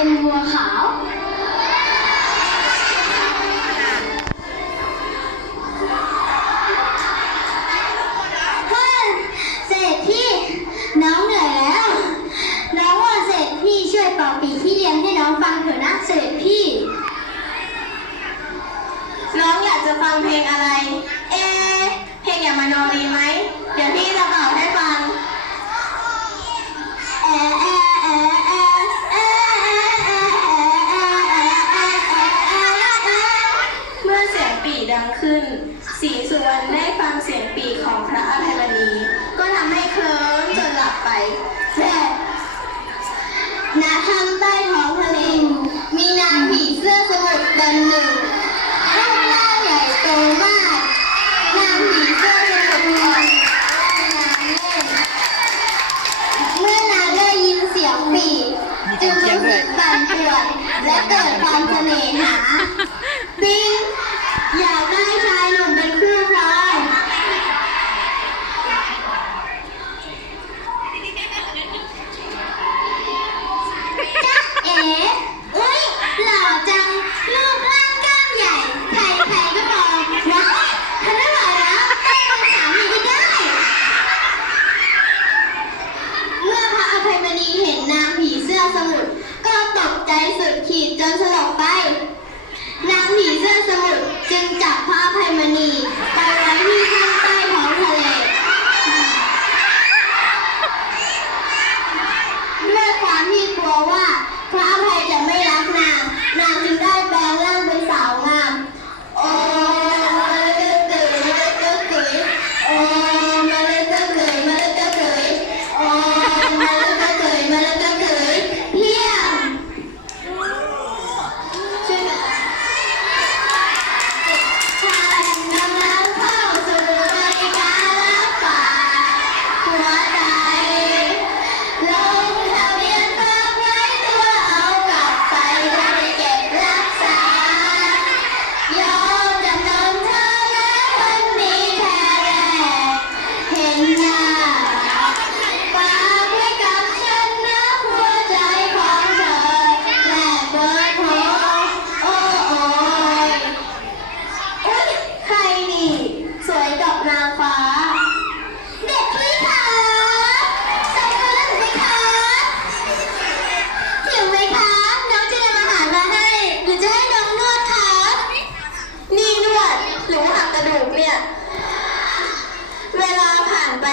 เป็นวัวขาวเศรษฐีน้องเหนื่อยแล้ว น้องว่าเศรษฐีช่วยเป่ปีที่เรียนให้น้องฟังเถอะนะเศรษฐีน้องอยากจะฟังเพลงอะไร ไปแพร่นาข้างใต้ท้องทะเล มีนางผีเสื้อสมุทรตนหนึ่งรูปร่างใหญ่โตมาก นางผีเสื้อสมุทรมีนางเล่น เมื่อนางได้ยินเสียงปีกจึงรู้สึกปั่นป่วนและเกิดความเสน่หาปิ๊ง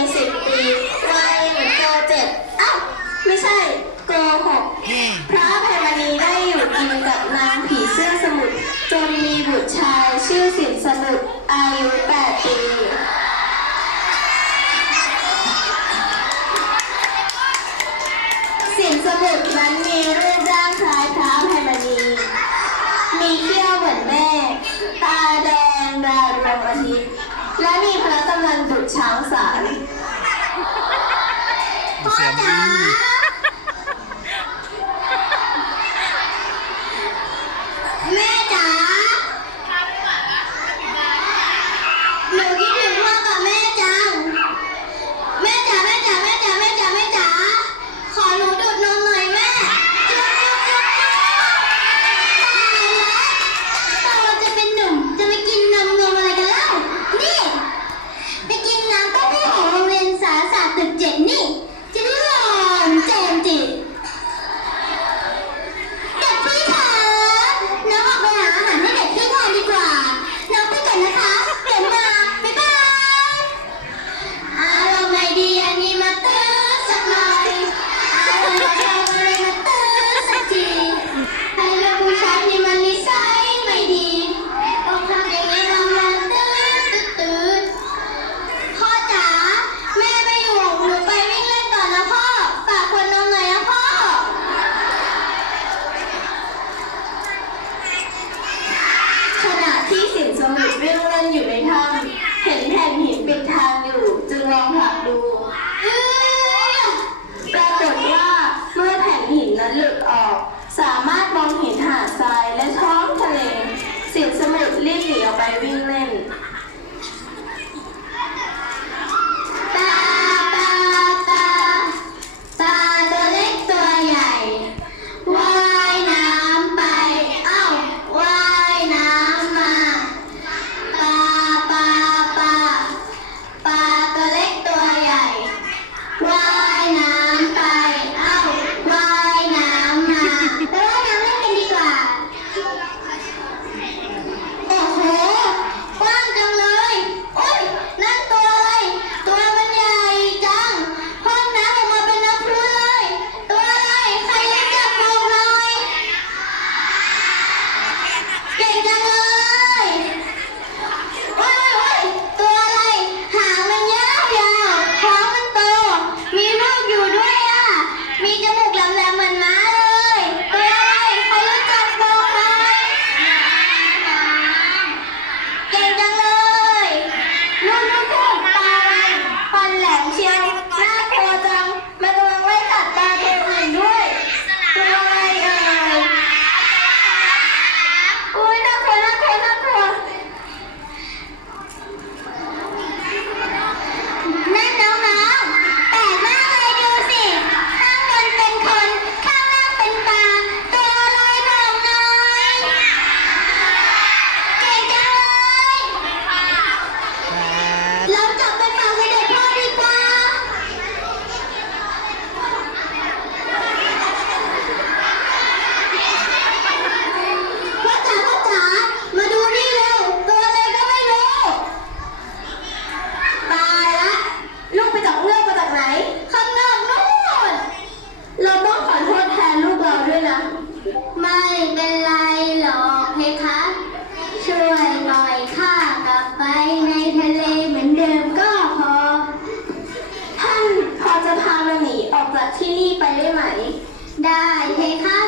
นสิบปีวัยเกิเจ็ดอ้าวไม่ใช่โกหกพระภัยมณีได้อยู่กินกับนางผีเสื้อสมุทรจนมีบุตรชายชื่อสินสมุทรอายุแปดปีสินสมุทรนั้นมีรูปร่างคล้ายพระภัยมณีมีเขี้ยวเหมือนแม่ ตาแดงดาวดวงอาทิตย์ และมีพระกำนันบุตรช้างสายพ่อจ๋า nhiều đến hơn ไม่เป็นไรหรอกเพคะ ช่วยหน่อยข้ากลับไปในทะเลเหมือนเดิมก็พอ ท่านพอจะพามาหนีออกจากที่นี่ไปได้ไหม ได้เพคะ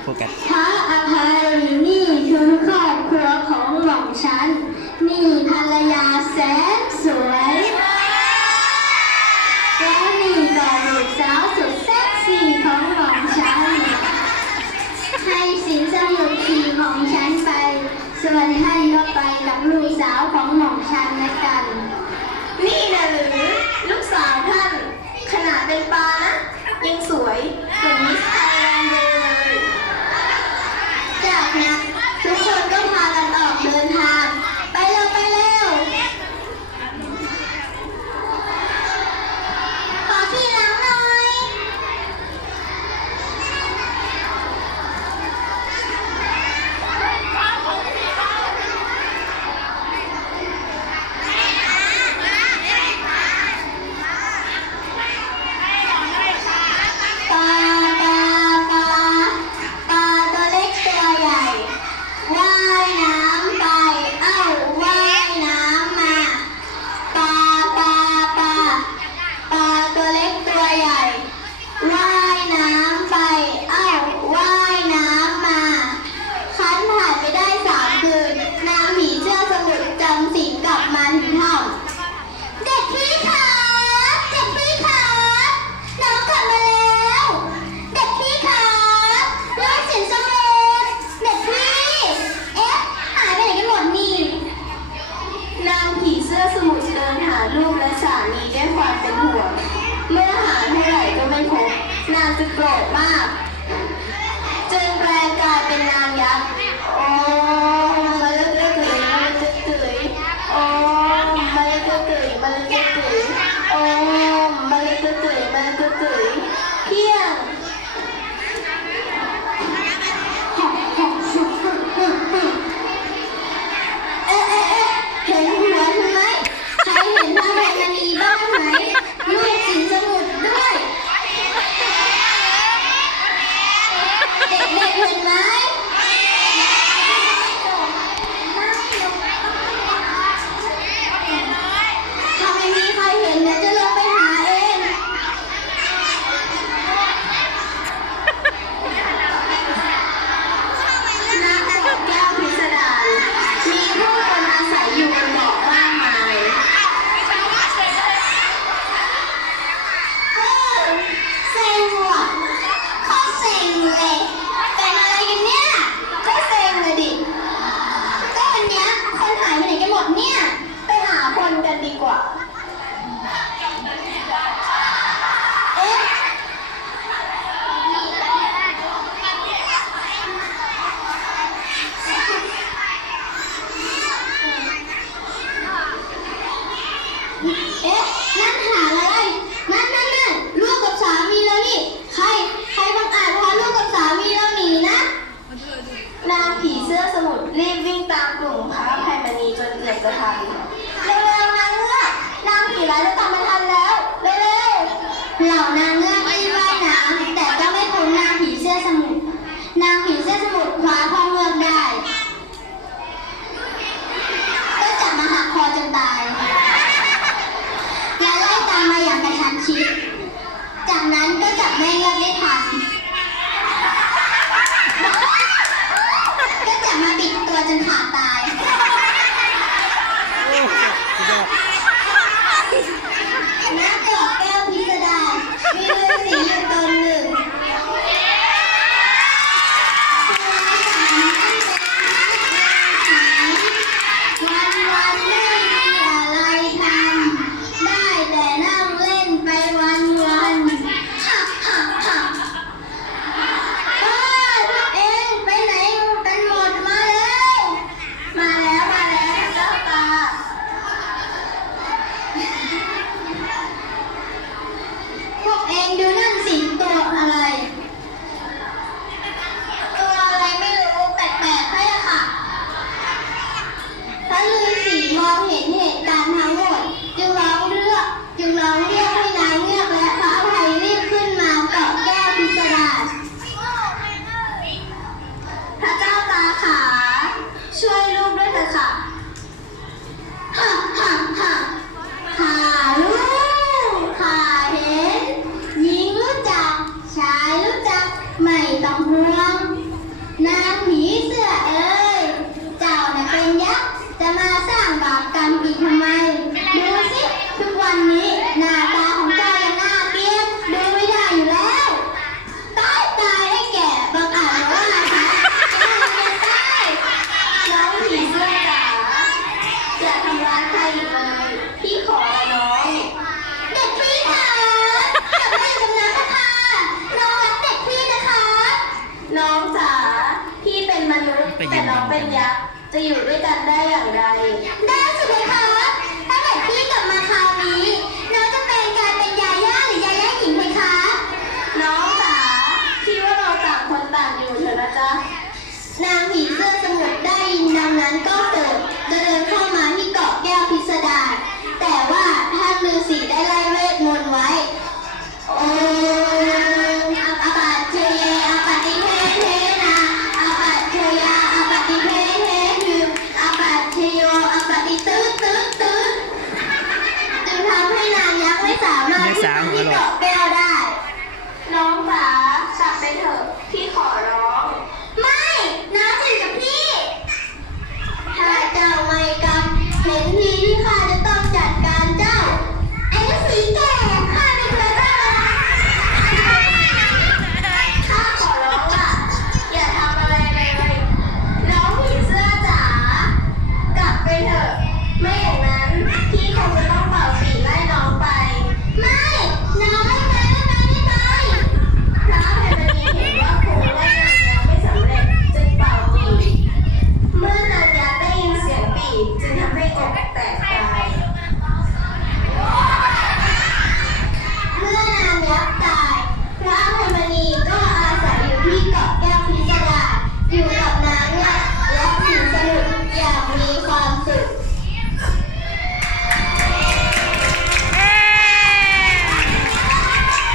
โฟกัสพระอภัยนี่คือครอบครัวของหม่องฉัน นี่ภรรยาแสนสวยและนี่ก็ลูกสาวสุดเซ็กซี่ของหม่องฉัน ให้สินสมุดทีของฉันไป ส่วนให้ก็ไปกับลูกสาวของหม่องฉันนะคะ เห็นนะ จะทันเร็วๆนางเงือกนางผีร้ายจะตามมาทันแล้วเร็วๆเหล่านางเงือกรีบว่ายน้ำแต่ก็ไม่พ้นนางผีเสื้อสมุทรนางผีเสื้อสมุทรคว้าพ่อเงือกได้ก็จับมาหักคอจนตายและไล่ตามมาอย่างกระชั้นชิดจากนั้นก็จับแม่เงือกได้ทันก็จับมาปิดตัวจนขาดตาย โอ้สุดยอด ณ พวกเองดูนั่นสิตัวอะไร ตัวอะไรไม่รู้แปลกๆใช่ค่ะพระฤาษีมองเห็นเหตุการณ์ทั้งหมด จึงร้องเรียกจึงร้องเรียกให้นางเงือกและพระอภัยรีบขึ้นมาเกาะแก้วพิสดารพระเจ้าตาขา ช่วยลูกด้วยเถอะค่ะฮ่าฮ่าฮ่า ข้ารู้ข้าเห็น หญิงรู้จัก ชายรู้จัก ไม่ ต้ นุษย์แต่น้องเป็นยักษ์จะอยู่ด้วยกันได้อย่างไร ได้สิเพคะถ้าเกิพี่กลับมาคราวนี้น้องจะเป็นกายเป็นยาย่าหรือยาย่าหญิงไหมคะ น้องจ๋าพี่ว่าเราต่างคนต่างอยู่เถอะนะจ๊ะนางผีเสื้อสมุทรได้ยินดังนั้น